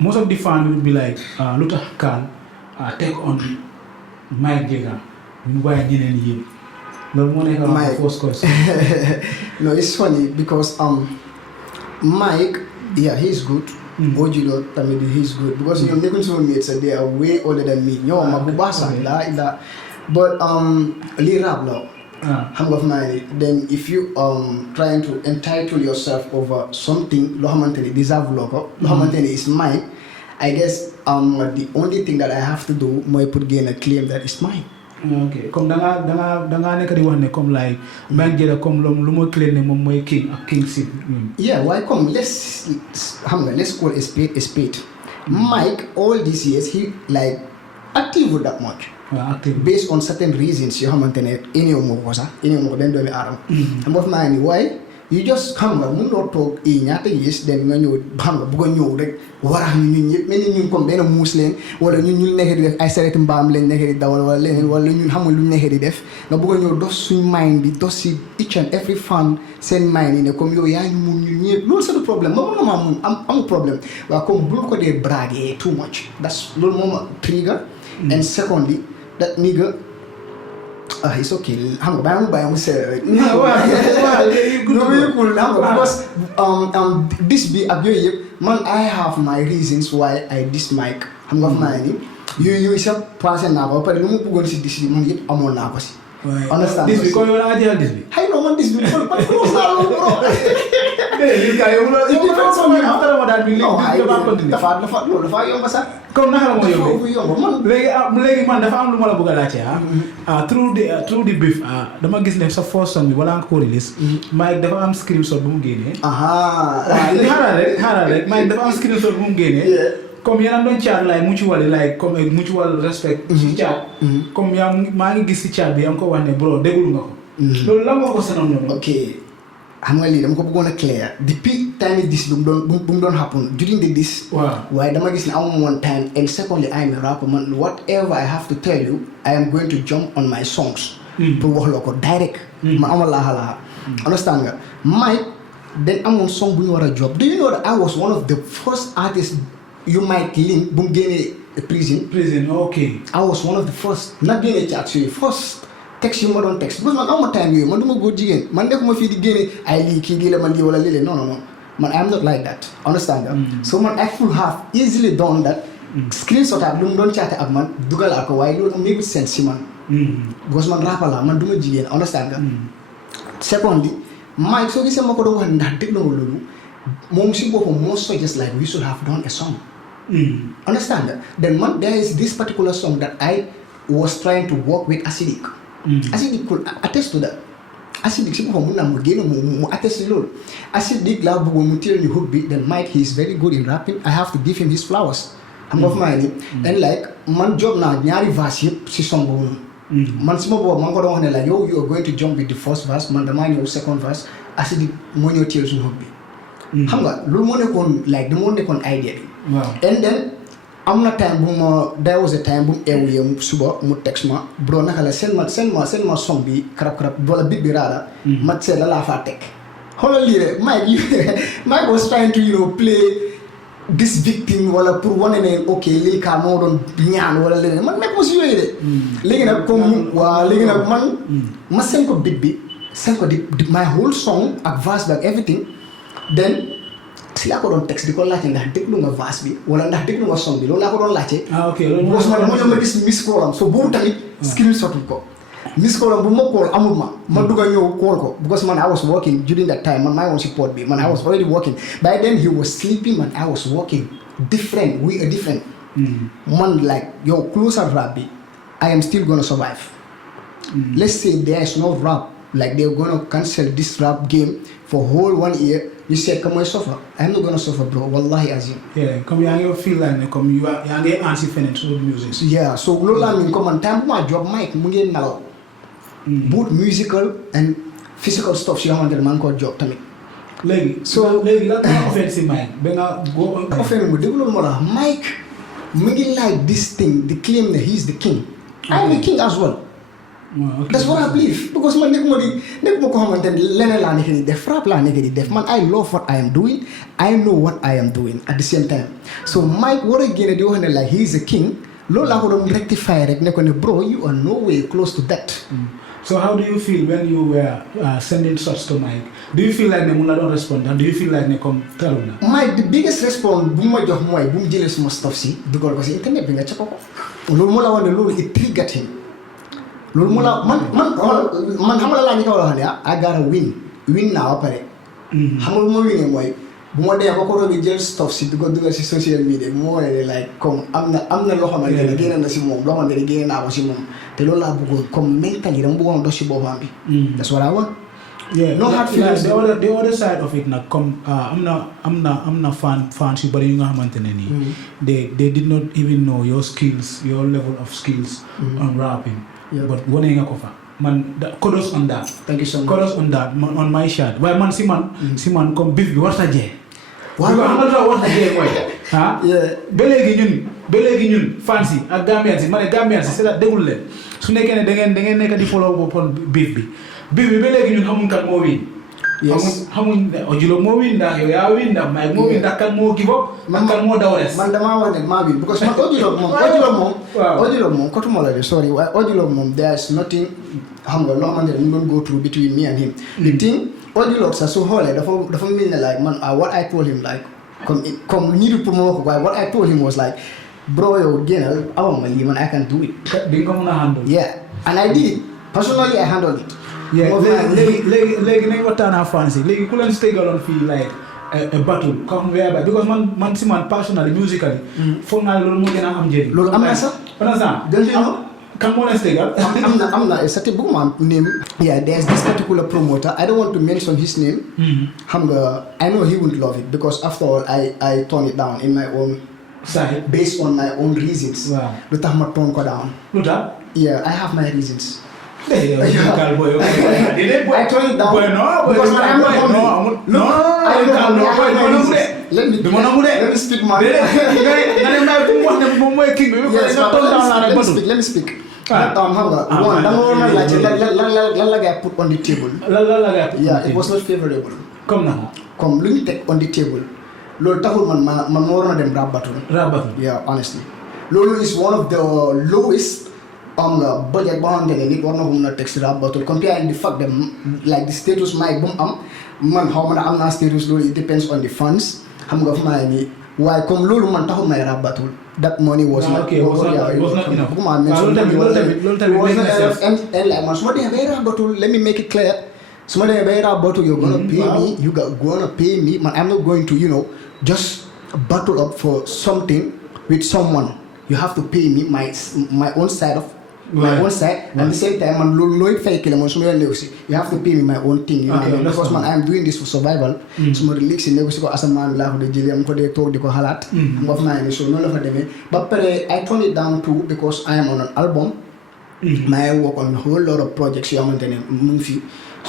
most of the fans will be like, lu tax Karl take on Mike Jagger ñu bàyyi ñeneen yéen loolu moo nekk my first question. No, it's funny because Mike, yeah, he's good. Ojilo tamid he's good because you know some mates they are way older than me. Yo, mabubasa la but li rap now. Then if you trying to entitle yourself over something lo xamanteni deserve loko lo xamanteni is mine, I guess the only thing that I have to do moy put gain a claim that is mine. Okay, comme da nga nek di wax ne comme like Mike Jagger comme lu mo claim ne mom moy king ak king si. Yeah, why come let's call a spade a spade. Mike all these years he like active with that much. Active. Based on certain reasons you xamantene any mo ko sax any mo ben doomi aram. Am of naa ni why you just xam nga mun doo toog ñaata years den nga ñëw xam nga bëgg a ñëw rek warax ñun ñëpp mel ni ñun comme benn muus leen wala ñun nekk di def ay sareet mbaam leen nekk di dawal wala leneen wala ñun xamul lu nekk di def nga bëgg a ñëw dos suñ mind bi dos si each and every fan seen mind yi ne comme yow yaa ñu mun ñun ñëpp loolu c'est le problème ma mën na maa mun amul problème waaw comme bul ko dee braguer too much that's loolu moom trigger and secondly that nigga it's okay. I'm going to say no, because this be a man. I have my reasons why I diss Mike. I'm going to mind you is a person now, but you go to this money. I'm on now. Understand? This because you're ideal. This be. I know this be. But close now, bro. This guy, you depends on you after what that will. No, the fact you must. Comme naka la moo yóbbee léegi man dafa am lu ma la bëgg a laajte through the beef dama gis ne sa first song bi wala nga ko release Mike dafa am screenshot bu mu génnee xaaral rek Mike dafa am screenshot bu mu génnee comme yéen a doon chat like mutual respect ci chat comme yaa maa ngi gis ci chat bi yaa ngi ko wax ne bro déglu nga ko loolu la nga ko sanam noonu ok xam nga lii dama ko bëggoon a clear depuis time this bu mu doon happen during the this waaye dama gis ne amuma one time and secondly I am a rapper man whatever I have to tell you I am going to jump on my songs pour wax loo ko direct ma amal laaxa understand nga Mike then amoon song bu ñu war a job do you know that I was one of the first artists you might link bu mu génnee prison okay I was one of the first not génnee ci actually first text you ma doon text because man am time yooyu man duma góor jigéen man nekkuma fii di génne ay lii kii lii la man lii wala lii non man I am not like that understand nga so man I could have easily done that screenshot ak lu mu doon caate ak man dugal ak ko waaye loolu make sense si man because man rapper la man duma jigéen understand nga secondly Mike soo gisee ma ko doon wax ndax déglu nga loolu moom si boppam moo suggest like we should have done a song understand nga then man there is this particular song that I was trying to work with Acidic Acidic could attest to that. Acidic si boppam mun naa mu génn mu attest loolu Acidic laa bëggoon mu teel ñu hook bi then Mike he is very good in rapping I have to give him his flowers xam nga fa maa ni and like man job naa ñaari verse yëpp si song boobu noonu man si ma boobu man ko doon wax ne la yow you are going to jump with the first verse man damaa ñëw second verse Acidic moo ñëw teel suñu hook bi xam nga loolu moo nekkoon like moo nekkoon idea bi and then am na time bu ma there was a time bu mu eewee suba mu text ma bro naka la seen ma song bi karab wala bit bi raada ma seet la laa faa teg xoolal lii rek Mike was trying to play this victim wala pour wane ne ok Lil Karl moo doon ñaan wala leneen man nekk ma si yooyu de léegi nag comme waa léegi nag man ma seen ko bit bi seen ko di my whole song ak verse bi ak everything then si laa ko doon texte di ko laajte ndax déglu nga verse bi wala ndax déglu nga song bi loolu laa ko doon laajte ok loolu parce que man dama ñëw gis miss call am so boobu tamit screenshot ko miss call am bu ma call amul ma dugg a ñëw call ko because man I was working during that time man maa ngi woon si port bi man I was already working by then he was sleeping man I was working different we are different man like yow closer rap bi I am still gonna survive let's say there is no rap like they're gonna cancel this rap game for whole 1 year you said come I suffer I'm not gonna suffer bro wallahi azim yeah comme yaa ngi feel like comme yaa ngi ansi feneen through music yeah so loolu laa mean comme man time bu ma job Mike mu ngi nalaw both musical and physical stuff si yoo xamante ne maa ngi ko job tamit léegi la nga offense si Mike ba nga go offense mu dégg loolu moo tax Mike mu ngi like this thing the claim that he's the king I'm the king as well That's what I believe. Because man, nekkuma ko xamante ne leneen laa nekk di def rap laa nekk di def man I love what I am doing. I know what I am doing at the same time. So Mike war a génne di wax ne like he is a king. Loolu laa ko doon rectify rek ne ko ne bro you are no way close to that. So how do you feel when you were sending shots to Mike? Do you feel like ne mu la doon respond and do you feel like ne comme telu na? Mike the biggest response bu ma jox mooy bu mu jëlee suma stuff si dugal ko si internet bi nga ca ko loolu mu la wax ne loolu it triggered him. loolu mu la man xam nga laa ñu ko wax ne I gotta win naa ba pare. xam nga lu ma winee mooy bu ma dee ba ko doon jël stuff si dugal si social media bu ma wane ne like comme am na loo xamante ne génne na si moom loo xamante ne génne naa ko si moom te loolu laa bëggoon comme mentally dama bëggoon dox si boppam bi. That's what I want. Yeah, no hard feelings. The other side of it nag comme am na fans yu bari yu nga xamante ne nii. They did not even know your skills, your level of skills on rapping. Yeah. But wane nga ko fa. Man kudos on that. Thank you so much. Kudos on that on my shot. Waaye man si man comme bif bi warta jee. waaw warta jee mooy. ba léegi ñun fans yi ak Gambians yi ma ne Gambians yi c'est-à-dire déglu leen su nekkee ne da ngeen nekk di follow boppam bif bi ba léegi ñun xamuñ kan moo win. yes xamuñ Ojilo moo win ndax yow yaa win ndax Mike moo win ndax kan moo give up. kan moo daw res. man damaa wax ne maa win because man Ojilo moom kotuma la de sorry waaye Ojilo moom there is nothing xam nga loo xamante ne mu doon go through between me and him. The thing Ojilo sax su xoolee dafa mel ne like man what I told him like comme ñi pour ma wax ko waaye what I told him was like bro yow génnal awam ma lii man I can do it. di nga ko mën a handle. Yeah and I did it personally I handled it. léegi nañ waxtaanaa fans yi léegi ku leen stegaloon fii like a battle comme whereby because man si man personally musically foog naa loolu moo gën a am njëriñ. loolu am na sax. kan moo leen stegal. am na certain bëgguma name. Yeah there's this particular promoter I don't want to mention his name. xam nga I know he wouldn't love it because after all I tone it down in my own side based on my own reasons. waaw lu tax ma tone ko down. lu tax. Yeah I have my reasons. I turn it down because I am let me speak man. Let me speak. Xam nga one dama waroon a laajte lan la ngay put on the table. Yeah it was not favorable. comme lu ñu teg on the table loolu taxul man ma waroon a dem rap battle. Yeah honestly loolu is one of the lowest budget boo xamante ne nit war na ko mën a teg si rap battle comparing the fact that like the status Mike bu mu am man xaw ma ne am naa status loolu it depends on the funds xam nga fu ma nii waaye comme loolu man taxul may rap battle that money was not enough. Man su ma demee bay rap battle let me make it clear su ma demee bay rap battle you're gonna pay me man I'm not going to just battle up for something with someone you have to pay me my own side of my own side at the same time man looy fay kile man su ma leen néew si you have to pay me my own thing because man I am doing this for survival su ma léegi si néew si ko asamaan laa ko de jëlee am ko dee toog di ko xalaat nga fa naa ne so noonu la fa demee ba pare I turn it down too because I am on an album may work on a whole lot of projects yoo xamante ne mu ngi fi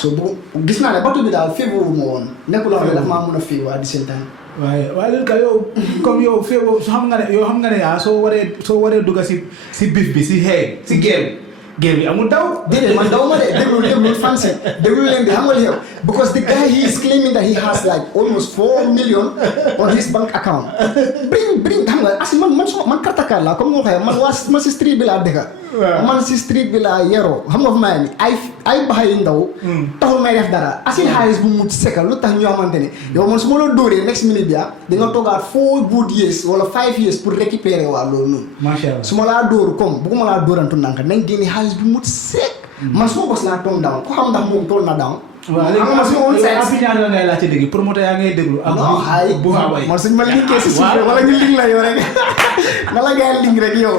so bu gis naa ne batu bi daal favor ma woon nekkul loo xam ne daf maa mën a favor at the same time waaye léegi yow comme yow feewo xam nga ne soo waree dugga si bif bi si xeey si game bi amul daw. déedéet man daw ma de déglu fancy déglu leen di xam nga li xew because the guy he is claiming that he has like almost 4 million on his bank account. bring xam nga as man kartakar la comme nga waxee man si street bi laa dëkka. man si street bi laa yeroo xam nga fu may ni ay baxay ndaw. taxul may def dara asin xaalis bu mu sekal lu tax ñoo xamante ne yow man su ma la dóoree next minute bi di nga toogaat 4 good years wala 5 years pour récupérer waa loolu noonu. macha allah su ma laa dóor comme bëgguma laa dóorantu ndànk nañ génne xaalis bu mu sek. man su ma bos laa toon down ku xam ndax moom toon na down. waaw léegi ñaan la ngay laajte dégg promoteur yaa ngay déglu ak bu Hawaii man suñ ma linkee si suuf wala ñu link la yow rek na la ngay link rek yow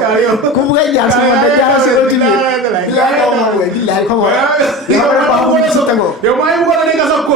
ku bëgg a jaar si man da jaar si